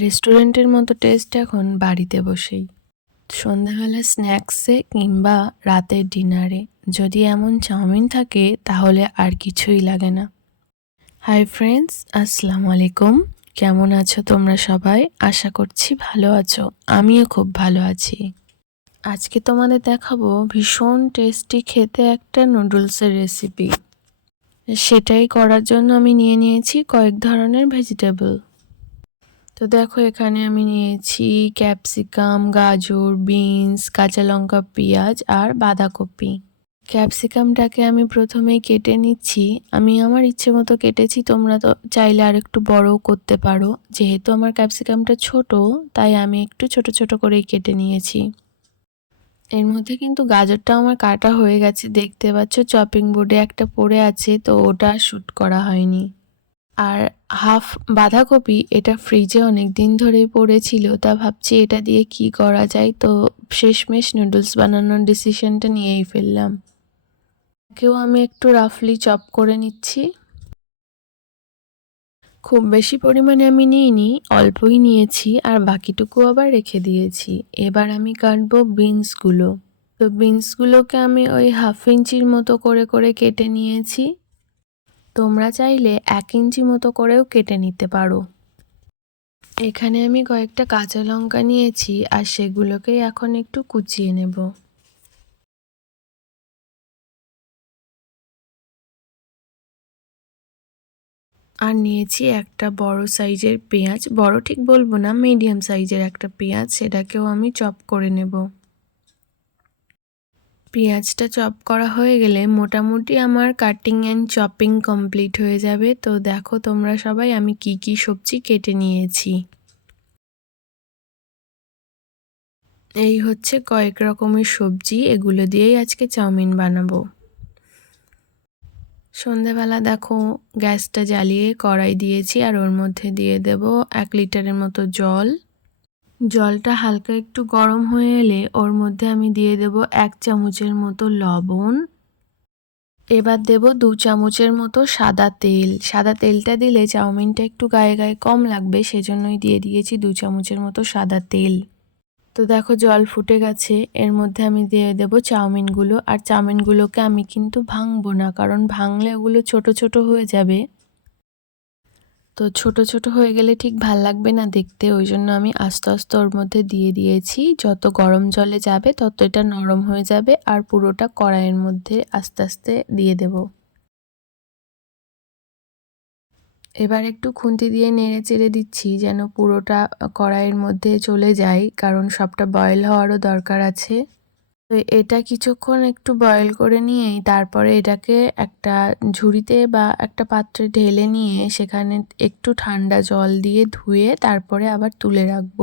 রেস্টুরেন্টের মতো টেস্ট এখন বাড়িতে বসেই। সন্ধ্যাবেলা স্ন্যাক্সে কিংবা রাতের ডিনারে যদি এমন চাউমিন থাকে, তাহলে আর কিছুই লাগে না। হাই ফ্রেন্ডস, আসসালামু আলাইকুম। কেমন আছো তোমরা সবাই? আশা করছি ভালো আছো। আমিও খুব ভালো আছি। আজকে তোমাদের দেখাবো ভীষণ টেস্টি খেতে একটা নুডলসের রেসিপি। সেটাই করার জন্য আমি নিয়ে নিয়েছি কয়েক ধরনের ভেজিটেবল। তো দেখো, এখানে আমি নিয়েছি ক্যাপসিকাম, গাজর, বিনস, কাঁচা লঙ্কা, পেঁয়াজ আর বাঁধাকপি। ক্যাপসিকামটাকে আমি প্রথমেই কেটে নিচ্ছি। আমি আমার ইচ্ছে মতো কেটেছি, তোমরা তো চাইলে আর একটু বড়ও করতে পারো। যেহেতু আমার ক্যাপসিকামটা ছোট, তাই আমি একটু ছোট ছোট করেই কেটে নিয়েছি। এর মধ্যে কিন্তু গাজরটা আমার কাটা হয়ে গেছে। দেখতে পাচ্ছ, চপিং বোর্ডে একটা পড়ে আছে, তো ওটা শ্যুট করা হয়নি। আর হাফ বাঁধাকপি এটা ফ্রিজে অনেক দিন ধরেই পড়েছিল, তা ভাবছি এটা দিয়ে কি করা যায়? তো শেষমেশ নুডলস বানানোর ডিসিশনটা নিয়েই ফেললাম। কেউ আমি একটু রাফলি চপ করে নিচ্ছি। খুব বেশি পরিমাণে আমি নিইনি, অল্পই নিয়েছি, আর বাকিটুকু আবার রেখে দিয়েছি। এবার আমি কাটবো বিনসগুলো তো বিনসগুলোকে আমি ওই হাফ ইঞ্চির মতো করে করে কেটে নিয়েছি। তোমরা চাইলে এক ইঞ্চি মতো করেও কেটে নিতে পারো। এখানে আমি কয়েকটা কাঁচা লঙ্কা নিয়েছি আর সেগুলোকেই এখন একটু কুচিয়ে নেব। আর নিয়েছি একটা বড় সাইজের পেঁয়াজ, বড় ঠিক বলব না, মিডিয়াম সাইজের একটা পেঁয়াজ, সেটাকেও আমি চপ করে নেব। পেঁয়াজটা চপ করা হয়ে গেলে মোটামুটি আমার কাটিং অ্যান্ড চপিং কমপ্লিট হয়ে যাবে। তো দেখো তোমরা সবাই আমি কি কি সবজি কেটে নিয়েছি। এই হচ্ছে কয়েক রকমের সবজি, এগুলো দিয়েই আজকে চাউমিন বানাবো। সন্ধেবেলা দেখো গ্যাসটা জ্বালিয়ে কড়াই দিয়েছি আর ওর মধ্যে দিয়ে দেব এক লিটারের মতো জল। জলটা হালকা একটু গরম হয়ে এলে ওর মধ্যে আমি দিয়ে দেব এক চামচের মতো লবণ। এবার দেব দু চামচের মতো সাদা তেল। সাদা তেলটা দিলে চাউমিনটা একটু গায়ে গায়ে কম লাগবে, সেজন্যই দিয়ে দিয়েছি দু চামচের মতো সাদা তেল। তো দেখো জল ফুটে গেছে, এর মধ্যে আমি দিয়ে দেব চাউমিনগুলো। আর চাউমিনগুলোকে আমি কিন্তু ভাঙবো না, কারণ ভাঙলে ওগুলো ছোট ছোট হয়ে যাবে। তো ছোট ছোট হয়ে গেলে ঠিক ভালো লাগবে না দেখতে। ওই জন্য আমি আস্তে আস্তে ওর মধ্যে দিয়ে দিয়েছি। যত গরম জলে যাবে, তত এটা নরম হয়ে যাবে আর পুরোটা কড়াইয়ের মধ্যে আস্তে আস্তে দিয়ে দেব। এবার একটু খুন্তি দিয়ে নেড়ে চেড়ে দিচ্ছি যেন পুরোটা কড়াইয়ের মধ্যে চলে যায়, কারণ সবটা বয়েল হওয়ারও দরকার আছে। তো এটা কিছুক্ষণ একটু বয়েল করে নিয়েই তারপরে এটাকে একটা ঝুড়িতে বা একটা পাত্রে ঢেলে নিয়ে সেখানে একটু ঠান্ডা জল দিয়ে ধুয়ে তারপরে আবার তুলে রাখব।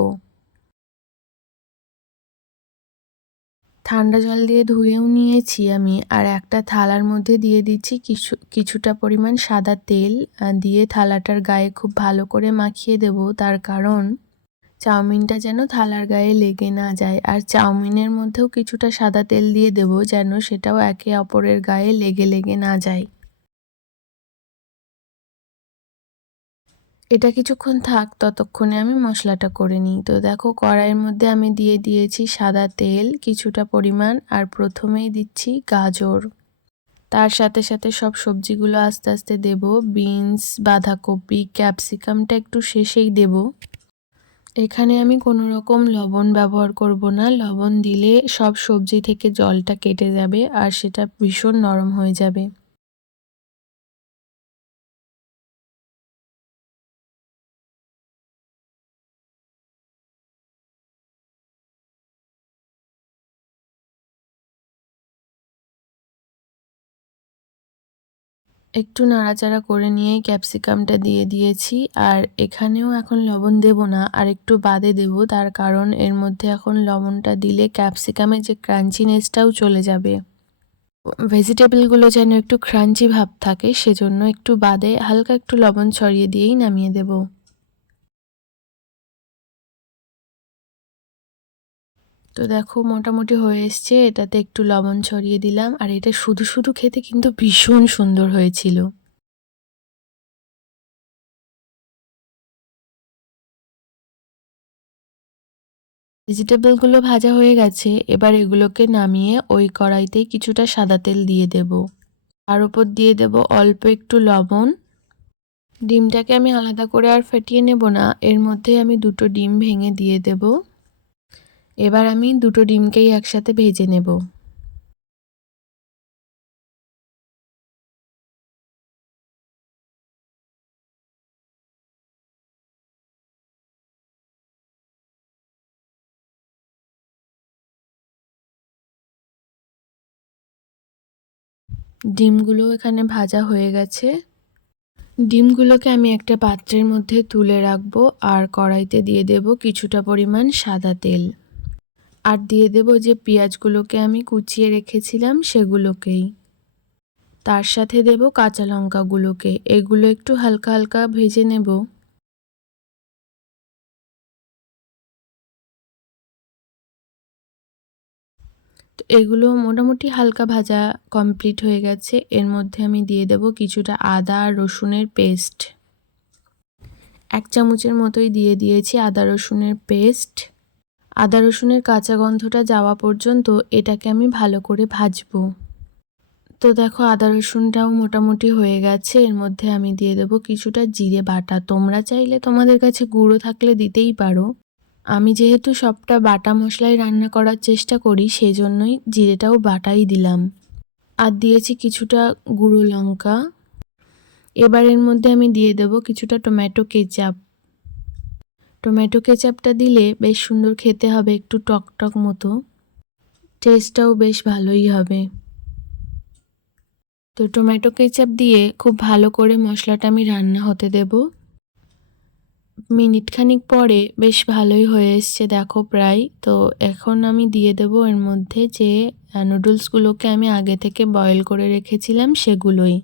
ঠান্ডা জল দিয়ে ধুয়েও নিয়েছি আমি। আর একটা থালার মধ্যে দিয়ে দিচ্ছি কিছু, কিছুটা পরিমাণ সাদা তেল। দিয়ে থালাটার গায়ে খুব ভালো করে মাখিয়ে দেব। তার কারণ চাউমিনটা যেন থালার গায়ে লেগে না যায়। আর চাউমিনের মধ্যেও কিছুটা সাদা তেল দিয়ে দেব যেন সেটাও একে অপরের গায়ে লেগে লেগে না যায়। এটা কিছুক্ষণ থাক, ততক্ষণে আমি মশলাটা করে নিই। তো দেখো, কড়াইয়ের মধ্যে আমি দিয়ে দিয়েছি সাদা তেল, কিছুটা পরিমাণ, আর প্রথমেই দিচ্ছি গাজর। তার সাথে সাথে সব সবজিগুলো আস্তে আস্তে দেব। বিনস, বাঁধাকপি, ক্যাপসিকামটা একটু শেষেই দেব। এখানে আমি কোনো রকম লবণ ব্যবহার করব না। লবণ দিলে সব সবজি থেকে জলটা কেটে যাবে আর সেটা ভীষণ নরম হয়ে যাবে। একটু নাড়াচাড়া করে নিয়েই ক্যাপসিকামটা দিয়ে দিয়েছি। আর এখানেও এখন লবণ দেব না, আর একটু বাদে দেব। তার কারণ এর মধ্যে এখন লবণটা দিলে ক্যাপসিকামের যে ক্রাঞ্চিনেসটাও চলে যাবে। ভেজিটেবলগুলো যেন একটু ক্রাঞ্চি ভাব থাকে, সেজন্য একটু বাদে হালকা একটু লবণ ছড়িয়ে দিয়েই নামিয়ে দেবো। তো দেখো মোটামুটি হয়ে এসছে। এটাতে একটু লবণ ছড়িয়ে দিলাম। আর এটা শুধু শুধু খেতে কিন্তু ভীষণ সুন্দর হয়েছিল। ভেজিটেবলগুলো ভাজা হয়ে গেছে। এবার এগুলোকে নামিয়ে ওই কড়াইতেই কিছুটা সাদা তেল দিয়ে দেব। তার উপর দিয়ে দেব অল্প একটু লবণ। ডিমটাকে আমি আলাদা করে আর ফেটিয়ে নেব না। এর মধ্যে আমি দুটো ডিম ভেঙে দিয়ে দেব। এবার আমি দুটো ডিমকেই একসাথে ভেজে নেব। ডিমগুলো এখানে ভাজা হয়ে গেছে। ডিমগুলোকে আমি একটা পাত্রের মধ্যে তুলে রাখব আর কড়াইতে দিয়ে দেব কিছুটা পরিমাণ সাদা তেল। আর দিয়ে দেব যে পেঁয়াজগুলোকে আমি কুচিয়ে রেখেছিলাম সেগুলোকেই। তার সাথে দেব কাঁচা লঙ্কাগুলোকে। এগুলো একটু হালকা হালকা ভেজে নেব। তো এগুলো মোটামুটি হালকা ভাজা কমপ্লিট হয়ে গেছে। এর মধ্যে আমি দিয়ে দেব কিছুটা আদা আর রসুনের পেস্ট। এক চামচের মতোই দিয়ে দিয়েছি আদা রসুনের পেস্ট। আদা রসুনের কাঁচা গন্ধটা যাওয়া পর্যন্ত এটাকে আমি ভালো করে ভাজবো। তো দেখো, আদা রসুনটাও মোটামুটি হয়ে গেছে। এর মধ্যে আমি দিয়ে দেবো কিছুটা জিরে বাটা। তোমরা চাইলে তোমাদের কাছে গুঁড়ো থাকলে দিতেই পারো। আমি যেহেতু সবটা বাটা মশলায় রান্না করার চেষ্টা করি সেই জন্যই জিরেটাও বাটাই দিলাম। আর দিয়েছি কিছুটা গুঁড়ো লঙ্কা। এবার এর মধ্যে আমি দিয়ে দেব কিছুটা টমেটো কেচাপ। টমেটো কেচাপটা দিলে বেশ সুন্দর খেতে হবে, একটু টক টক মতো। টেস্টটাও বেশ ভালোই হবে। তো টমেটো কেচাপ দিয়ে খুব ভালো করে মশলাটা আমি রান্না হতে দেব। মিনিট খানিক পরে বেশ ভালোই হয়ে এসছে, দেখো প্রায়। তো এখন আমি দিয়ে দেব এর মধ্যে যে নুডলসগুলোকে আমি আগে থেকে বয়েল করে রেখেছিলাম সেগুলোই।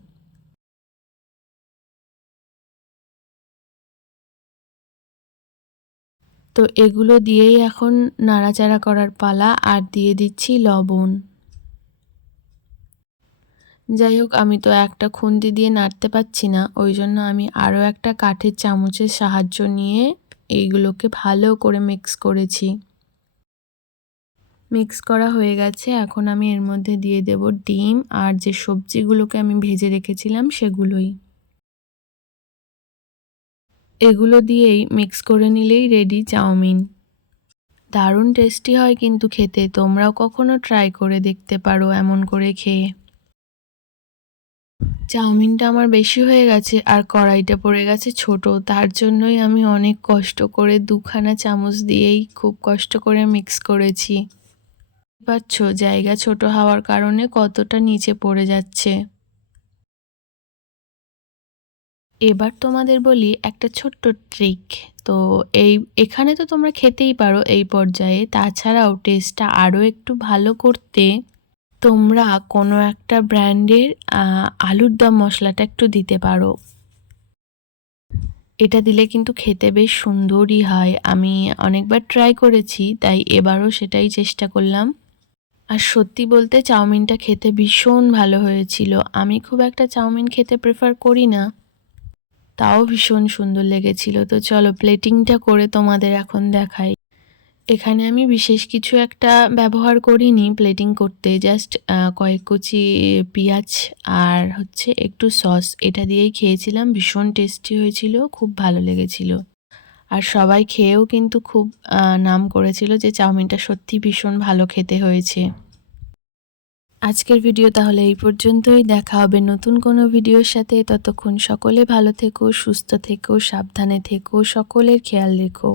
তো এগুলো দিয়েই এখন নাড়াচাড়া করার পালা আর দিয়ে দিচ্ছি লবণ। যাই হোক, আমি তো একটা খুন্তি দিয়ে নাড়তে পারছি না, ওই জন্য আমি আরও একটা কাঠের চামচের সাহায্য নিয়ে এইগুলোকে ভালো করে মিক্স করেছি। মিক্স করা হয়ে গেছে, এখন আমি এর মধ্যে দিয়ে দেব ডিম আর যে সবজিগুলোকে আমি ভেজে রেখেছিলাম সেগুলোই। এগুলো দিয়েই মিক্স করে নিলেই রেডি চাউমিন। দারুণ টেস্টি হয় কিন্তু খেতে, তোমরাও কখনো ট্রাই করে দেখতে পারো এমন করে খেয়ে। চাউমিনটা আমার বেশি হয়ে গেছে আর কড়াইটা পড়ে গেছে ছোট, তার জন্যই আমি অনেক কষ্ট করে দুখানা চামচ দিয়েই খুব কষ্ট করে মিক্স করেছি। পাচ্ছ, জায়গা ছোট হওয়ার কারণে কতটা নিচে পড়ে যাচ্ছে। এবার তোমাদের বলি একটা ছোট্ট ট্রিক তো এই, এখানে তো তোমরা খেতেই পারো এই পর্যায়ে। তাছাড়াও টেস্টটা আরও একটু ভালো করতে তোমরা কোনো একটা ব্র্যান্ডের আলুর দম মশলাটা একটু দিতে পারো। এটা দিলে কিন্তু খেতে বেশ সুন্দরই হয়। আমি অনেকবার ট্রাই করেছি, তাই এবারও সেটাই চেষ্টা করলাম। আর সত্যি বলতে চাউমিনটা খেতে ভীষণ ভালো হয়েছিল। আমি খুব একটা চাউমিন খেতে প্রেফার করি না। তাও ভীষণ সুন্দর লেগেছিল। তো চলো প্লেটিংটা করে তোমাদের এখন দেখাই। এখানে আমি বিশেষ কিছু একটা ব্যবহার করিনি প্লেটিং করতে জাস্ট কয়েক কুচি পেঁয়াজ আর হচ্ছে একটু সস এটা দিয়েই খেয়েছিলাম, ভীষণ টেস্টি হয়েছিল, খুব ভালো লেগেছিল। আর সবাই খেয়েও কিন্তু খুব নাম করেছিল যে চাউমিনটা সত্যি ভীষণ ভালো খেতে হয়েছে। আজকের ভিডিও তাহলে এই পর্যন্তই। দেখা হবে নতুন কোনো ভিডিওর সাথে। ততক্ষণ সকলে ভালো থেকো, সুস্থ থেকো, সাবধানে থেকো, সকলের খেয়াল রেখো।